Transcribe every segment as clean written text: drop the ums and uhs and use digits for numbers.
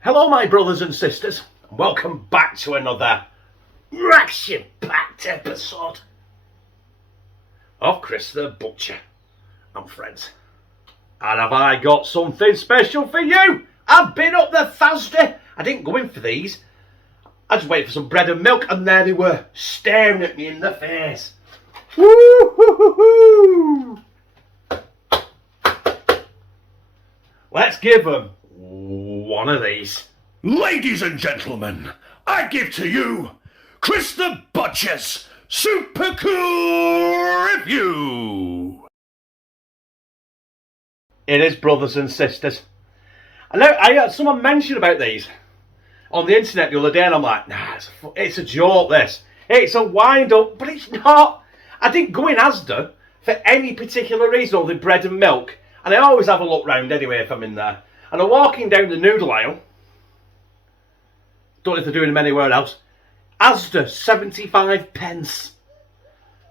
Hello my brothers and sisters, and welcome back to another action-packed episode of Chris the Butcher and Friends. And have I got something special for you? I've been up there Thursday. I didn't go in for these. I just waited for some bread and milk, and there they were, staring at me in the face. Woo-hoo-hoo-hoo! Let's give them one of these. Ladies and gentlemen, I give to you Chris the Butcher's Super Cool Review. It is, brothers and sisters. I know I heard someone mention about these on the internet the other day, and I'm like, nah, it's a joke, this. It's a wind-up, but it's not. I didn't go in Asda for any particular reason other than bread and milk, and I always have a look round anyway if I'm in there. And I'm walking down the noodle aisle. Don't know if they're doing them anywhere else. Asda, 75 pence.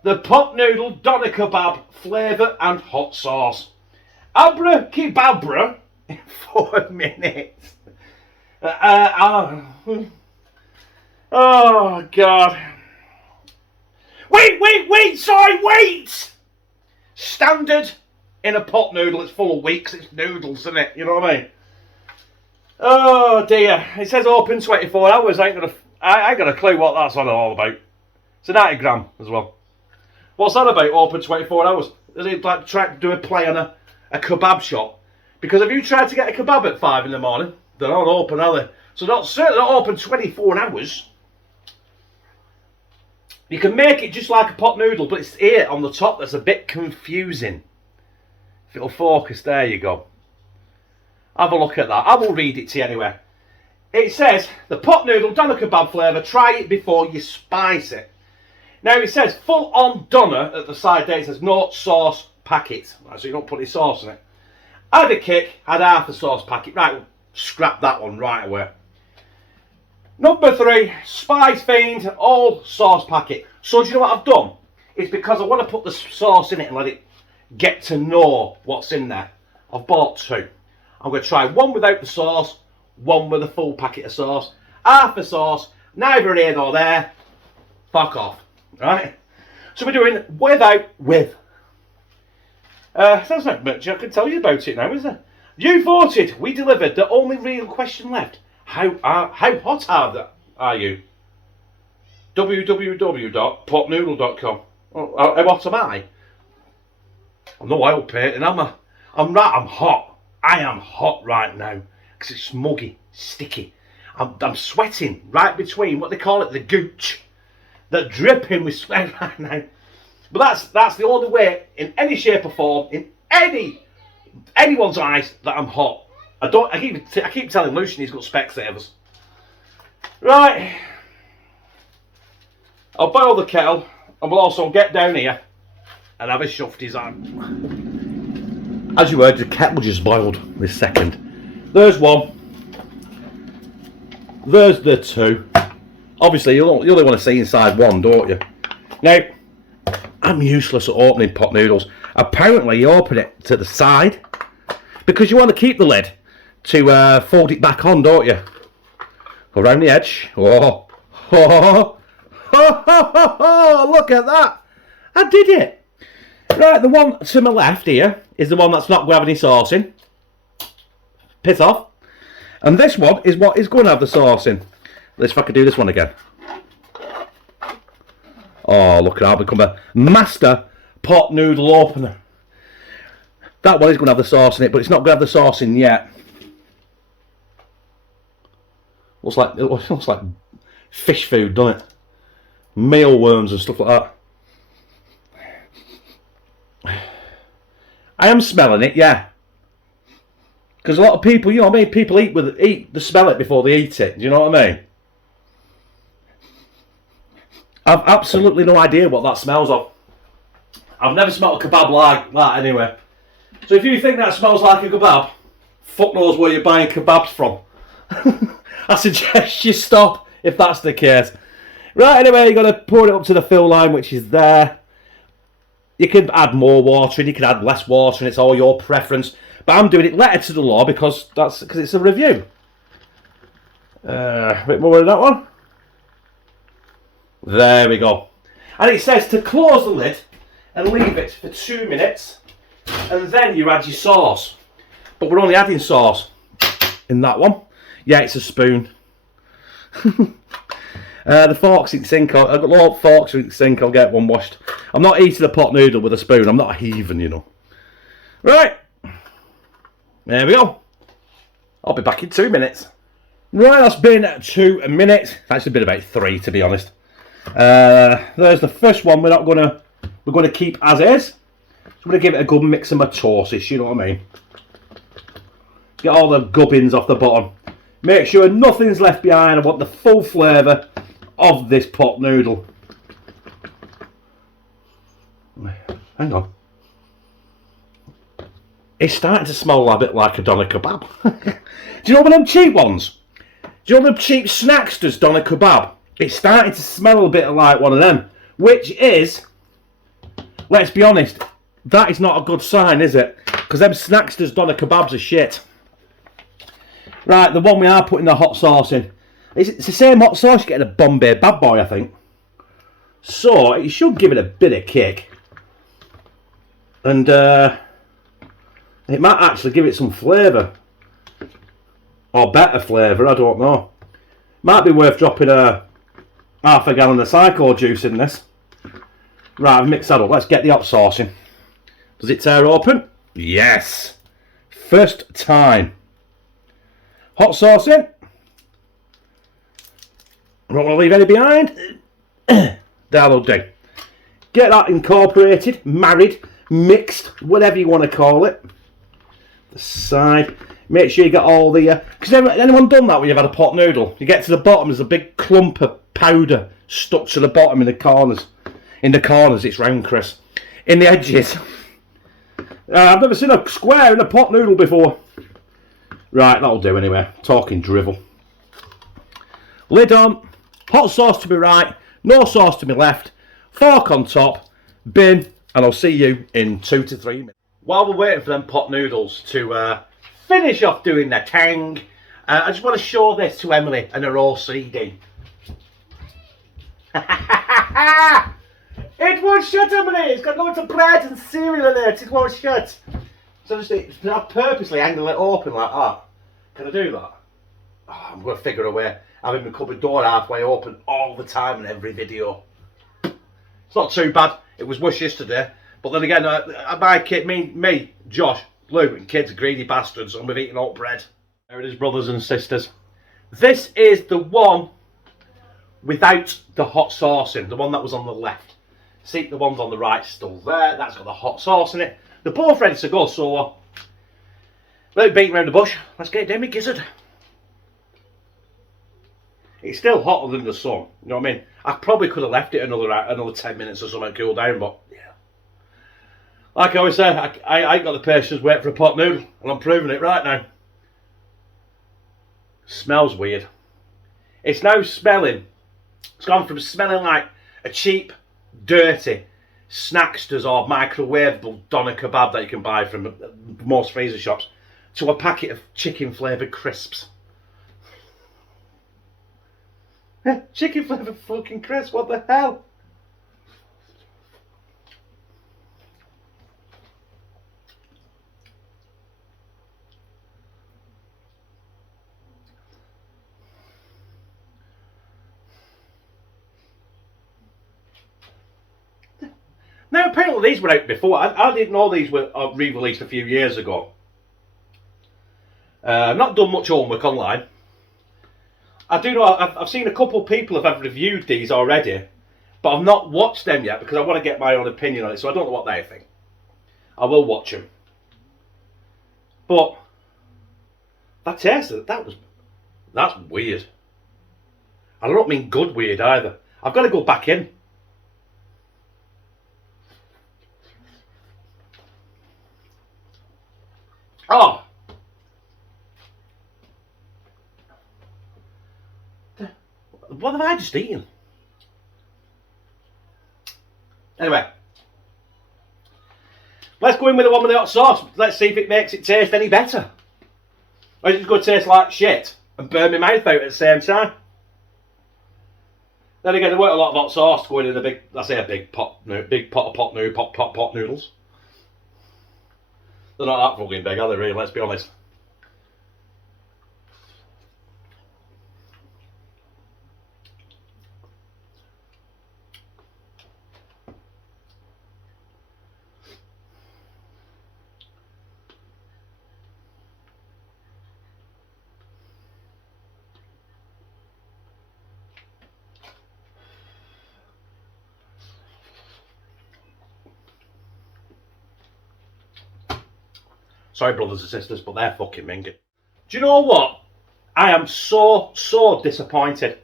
The pot noodle doner kebab, flavour and hot sauce. Abra kebabra in 4 minutes. Oh, God. Wait, sorry, wait! Standard in a pot noodle, it's full of wheat 'cause it's noodles, isn't it? You know what I mean? Oh dear, it says open 24 hours. I ain't got a clue what that's all about. It's a 90 gram as well. What's that about, open 24 hours? Is it like trying to do a play on a kebab shop? Because if you tried to get a kebab at 5 in the morning, they're not open, are they? So certainly not open 24 hours. You can make it just like a pot noodle, but it's here on the top that's a bit confusing. If it'll focus, there you go. Have a look at that. I will read it to you anyway. It says, the pot noodle doner kebab flavour, try it before you spice it. Now it says, full on doner at the side there. It says, no sauce packet. Right, so you don't put any sauce in it. Add a kick, add half a sauce packet. Right, we'll scrap that one right away. Number 3, Spice Fiend, all sauce packet. So do you know what I've done? It's because I want to put the sauce in it and let it get to know what's in there. I've bought 2. I'm going to try one without the sauce, one with a full packet of sauce. Half the sauce, neither here nor there. Fuck off. Right? So we're doing without with. There's not much I can tell you about it now, is there? You voted. We delivered. The only real question left. How hot are you? www.potnoodle.com. How hot am I? I'm no oil painting, am I? I'm hot. I am hot right now because it's smuggy, sticky. I'm sweating right between what they call it, the gooch. They're dripping with sweat right now. But that's the only way, in any shape or form, in anyone's eyes, that I'm hot. I keep telling Lucian he's got Specsavers. Right. I'll boil the kettle, and we'll also get down here and have a shufty's on. As you heard, the kettle just boiled this second. There's one. There's the 2. Obviously, you only want to see inside one, don't you? Now, I'm useless at opening pot noodles. Apparently, you open it to the side because you want to keep the lid to fold it back on, don't you? Around the edge. Oh, look at that. I did it. Right, the one to my left here is the one that's not going to have any sauce in. Piss off. And this one is what is going to have the sauce in. Let's see if I can do this one again. Oh, look at that. I've become a master pot noodle opener. That one is going to have the sauce in it, but it's not going to have the sauce in yet. Looks like fish food, doesn't it? Mealworms and stuff like that. I am smelling it, yeah. Because a lot of people, you know what I mean, people they smell it before they eat it. Do you know what I mean? I've absolutely no idea what that smells of. I've never smelled a kebab like that anyway. So if you think that smells like a kebab, fuck knows where you're buying kebabs from. I suggest you stop if that's the case. Right, anyway, you're going to pour it up to the fill line, which is there. You can add more water and you can add less water, and it's all your preference. But I'm doing it letter to the law because it's a review. A bit more of that one. There we go. And it says to close the lid and leave it for 2 minutes, and then you add your sauce. But we're only adding sauce in that one. Yeah, it's a spoon. The forks in the sink. I've got lots of forks in the sink. I'll get one washed. I'm not eating a pot noodle with a spoon. I'm not a heathen, you know. Right. There we go. I'll be back in 2 minutes. Right, that's been 2 minutes. Actually, been about 3, to be honest. There's the first one. We're gonna keep as is. So I'm gonna give it a good mix of my toast, you know what I mean. Get all the gubbins off the bottom. Make sure nothing's left behind. I want the full flavour of this pot noodle. Hang on. It's starting to smell a bit like a doner kebab. Do you know one of them cheap ones? Do you know them cheap Snacksters doner kebab? It's starting to smell a bit like one of them. Which is, let's be honest, that is not a good sign, is it? Because them Snacksters doner kebabs are shit. Right, the one we are putting the hot sauce in. It's the same hot sauce you get in a Bombay Bad Boy, I think. So, it should give it a bit of kick. And, it might actually give it some flavour. Or better flavour, I don't know. Might be worth dropping half a gallon of Psycho juice in this. Right, I've mixed that up. Let's get the hot sauce in. Does it tear open? Yes. First time. Hot sauce in. Don't want to leave any behind. That'll do. Get that incorporated, married, mixed, whatever you want to call it. The side. Make sure you get all the... Because anyone done that when you've had a pot noodle? You get to the bottom, there's a big clump of powder stuck to the bottom in the corners. In the corners, it's round, Chris. In the edges. I've never seen a square in a pot noodle before. Right, that'll do anyway. Talking drivel. Lid on. Hot sauce to my right. No sauce to my left. Fork on top. Bin. And I'll see you in 2 to 3 minutes. While we're waiting for them pot noodles to finish off doing their tang, I just want to show this to Emily and her OCD. It won't shut, Emily. It's got loads of bread and cereal in it. It won't shut. So I purposely angle it open like that. Can I do that? Oh, I'm going to figure a way. Having my cupboard door halfway open all the time in every video. It's not too bad. It was worse yesterday. But then again, my kid, me, Josh, Lou, and kids are greedy bastards, and we've eaten all bread. There it is, brothers and sisters. This is the one without the hot sauce in, the one that was on the left. See, the one's on the right still there. That's got the hot sauce in it. They're both ready to go, so let me beat around the bush. Let's get it down, my gizzard. It's still hotter than the sun, you know what I mean? I probably could have left it another 10 minutes or something to cool down, but yeah. Like I always say, I ain't got the patience to wait for a pot noodle, and I'm proving it right now. Smells weird. It's now smelling, it's gone from smelling like a cheap, dirty Snacksters or microwavable doner kebab that you can buy from most freezer shops to a packet of chicken flavoured crisps. Chicken flavoured fucking crisps, what the hell? Now, apparently these were out before. I didn't know these were re-released a few years ago. I've not done much homework online. I do know I've seen a couple of people have reviewed these already, but I've not watched them yet because I want to get my own opinion on it, so I don't know what they think. I will watch them. But that taste, that's weird. I don't mean good weird either. I've got to go back in. Oh! What have I just eaten? Anyway. Let's go in with the one with the hot sauce. Let's see if it makes it taste any better. Or is it going to taste like shit? and burn my mouth out at the same time. Then again, there weren't a lot of hot sauce to go in a big, I say a big pot of pot noodles. They're not that fucking big, are they really, let's be honest. Sorry, brothers and sisters, but they're fucking minging. Do you know what? I am so disappointed.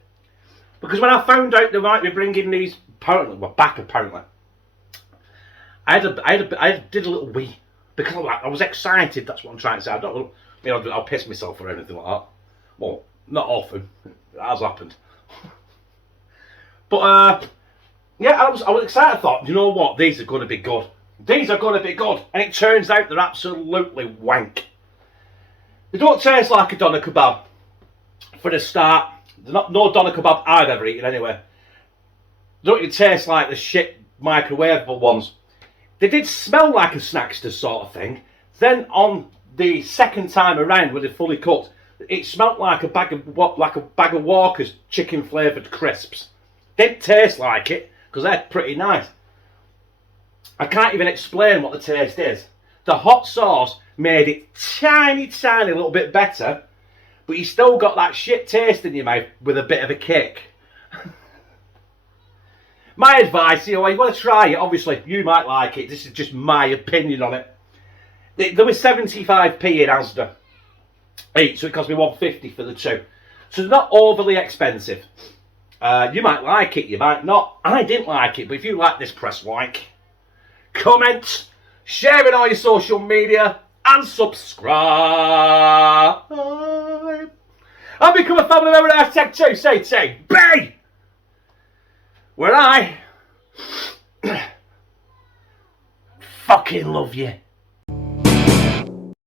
Because when I found out they might be bringing these, apparently, I did a little wee. Because I was excited, that's what I'm trying to say. I don't I'll piss myself or anything like that. Well, not often. It has happened. But, yeah, I was excited. I thought, you know what? These are going to be good. These are going to be good. And it turns out they're absolutely wank. They don't taste like a doner kebab. For the start, they're not no doner kebab I've ever eaten anyway. They don't even taste like the shit microwavable ones. They did smell like a Snackster sort of thing. Then on the second time around when they're fully cooked, it smelled like a bag of Walker's chicken flavoured crisps. Didn't taste like it because they're pretty nice. I can't even explain what the taste is. The hot sauce made it tiny little bit better, but you still got that shit taste in your mouth with a bit of a kick. My advice, you want to try it, obviously you might like it, this is just my opinion on it. There was 75p in Asda each, so it cost me $1.50 for the two. So it's not overly expensive. You might like it, you might not. I didn't like it, but if you like this, press like, comment, share it on your social media, and subscribe. And become a family member of Hashtag 2. Say, B! Where I fucking love you.